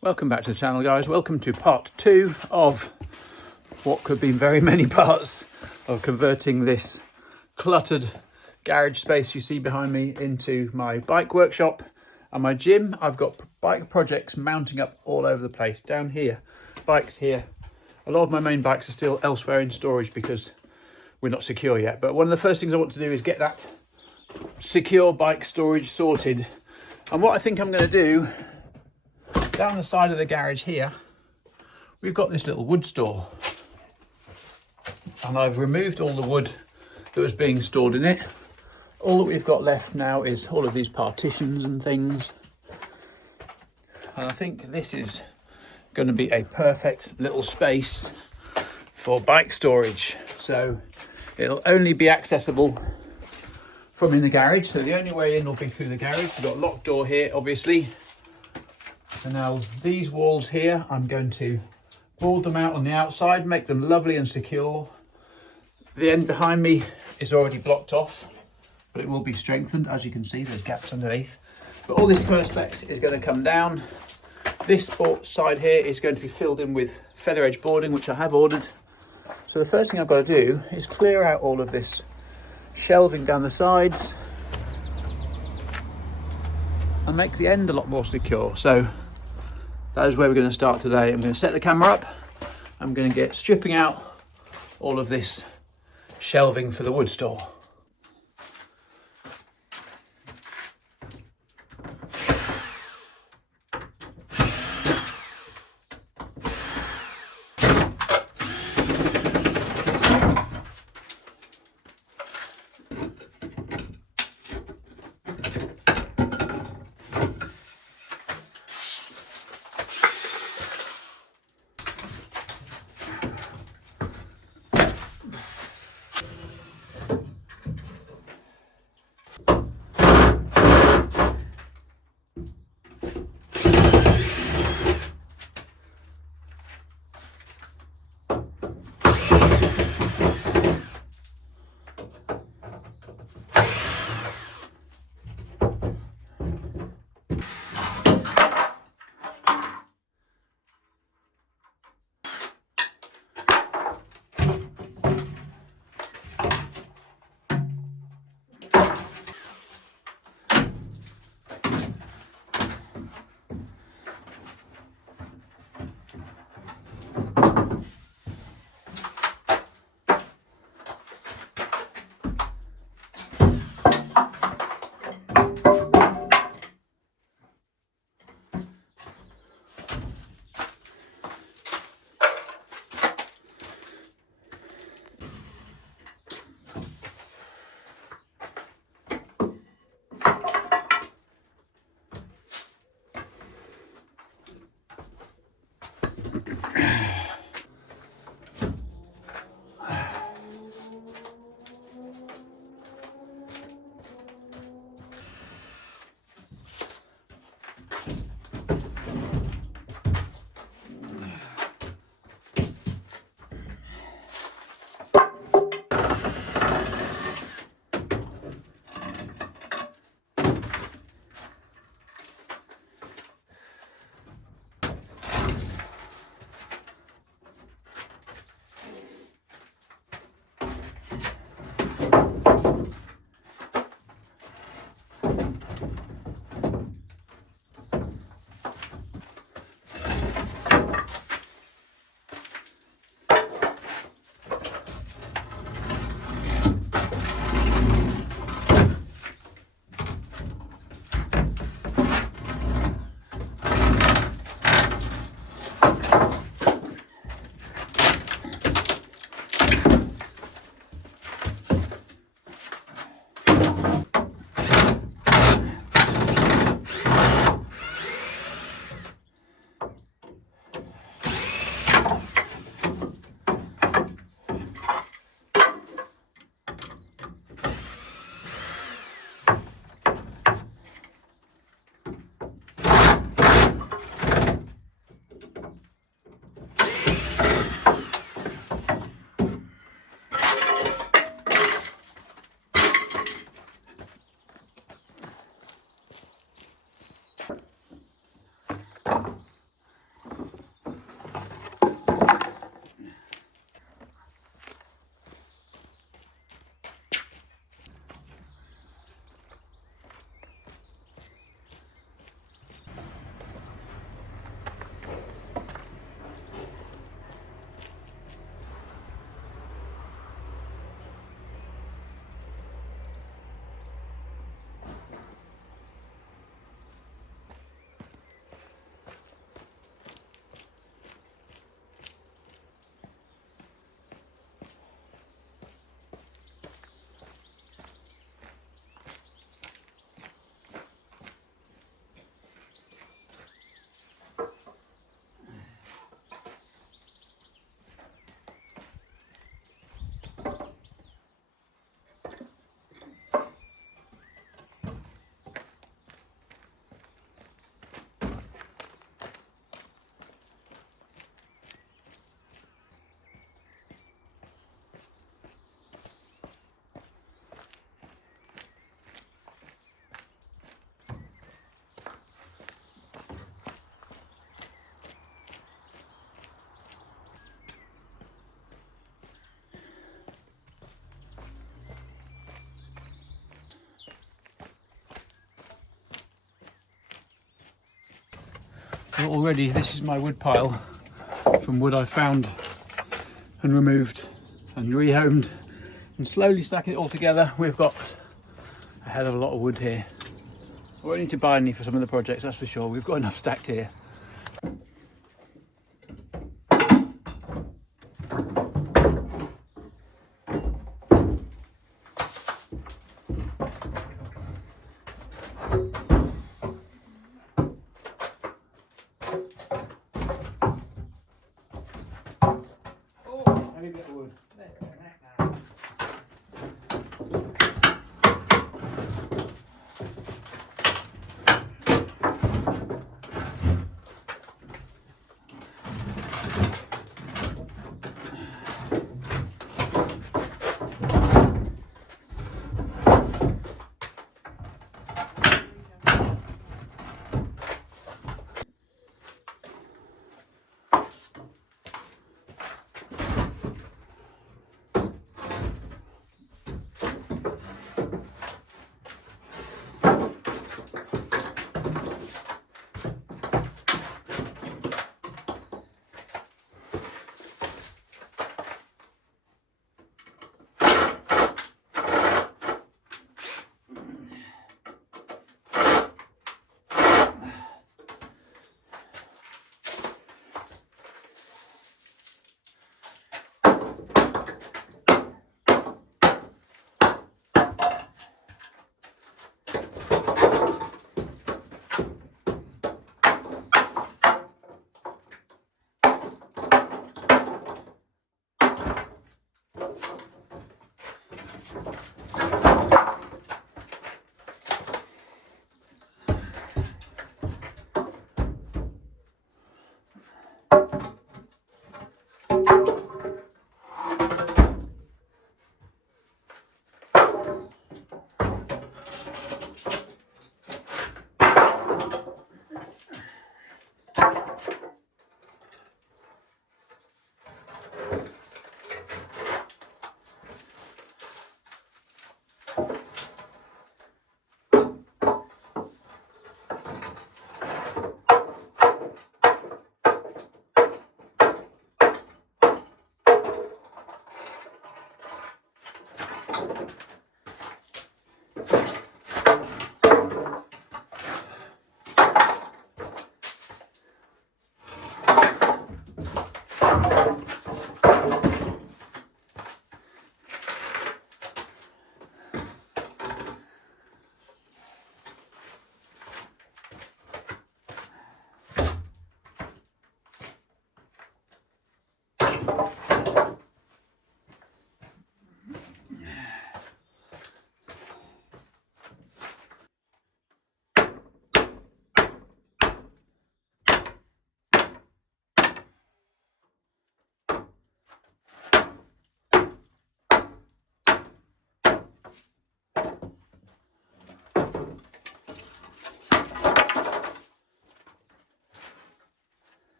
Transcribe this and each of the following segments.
Welcome back to the channel, guys. Welcome to part 2 of what could be very many parts of converting this cluttered garage space you see behind me into my bike workshop and my gym. I've got bike projects mounting up all over the place. Down here, bikes here. A lot of my main bikes are still elsewhere in storage because we're not secure yet. But one of the first things I want to do is get that secure bike storage sorted. And what I think I'm going to do, down the side of the garage here, we've got this little wood store. And I've removed all the wood that was being stored in it. All that we've got left now is all of these partitions and things. And I think this is going to be a perfect little space for bike storage. So it'll only be accessible from in the garage. So the only way in will be through the garage. We've got a locked door here, obviously. And now these walls here, I'm going to board them out on the outside, make them lovely and secure. The end behind me is already blocked off, but it will be strengthened. As you can see, there's gaps underneath. But all this perspex is going to come down. This side here is going to be filled in with feather edge boarding, which I have ordered. So the first thing I've got to do is clear out all of this shelving down the sides and make the end a lot more secure. So that is where we're going to start today. I'm going to set the camera up. I'm going to get stripping out all of this shelving for the wood store. So already this is my wood pile from wood I found and removed and rehomed, and slowly stacking it all together. We've got a hell of a lot of wood here. I won't need to buy any for some of the projects, that's for sure. We've got enough stacked here.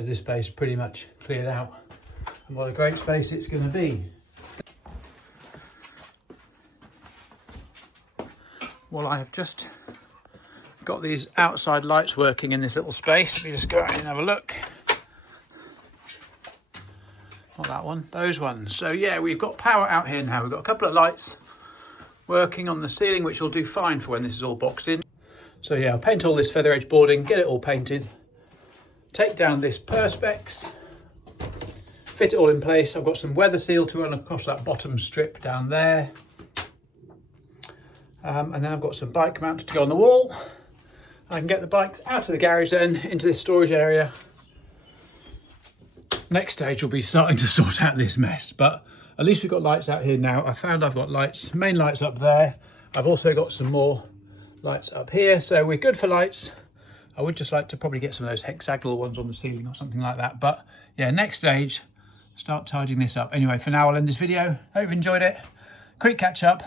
is this place pretty much cleared out. And what a great space it's going to be. Well, I have just got these outside lights working in this little space. Let me just go out and have a look. Not that one, those ones. So yeah, we've got power out here now. We've got a couple of lights working on the ceiling, which will do fine for when this is all boxed in. So yeah, I'll paint all this feather edge boarding, get it all painted, take down this Perspex, fit it all in place. I've got some weather seal to run across that bottom strip down there. And then I've got some bike mounts to go on the wall. I can get the bikes out of the garage then into this storage area. Next stage will be starting to sort out this mess, but at least we've got lights out here now. I found I've got lights, main lights up there. I've also got some more lights up here, so we're good for lights. I would just like to probably get some of those hexagonal ones on the ceiling or something like that. But yeah, next stage, start tidying this up. Anyway, for now, I'll end this video. Hope you've enjoyed it. Quick catch up.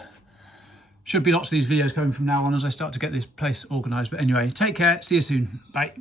Should be lots of these videos coming from now on as I start to get this place organised. But anyway, take care. See you soon. Bye.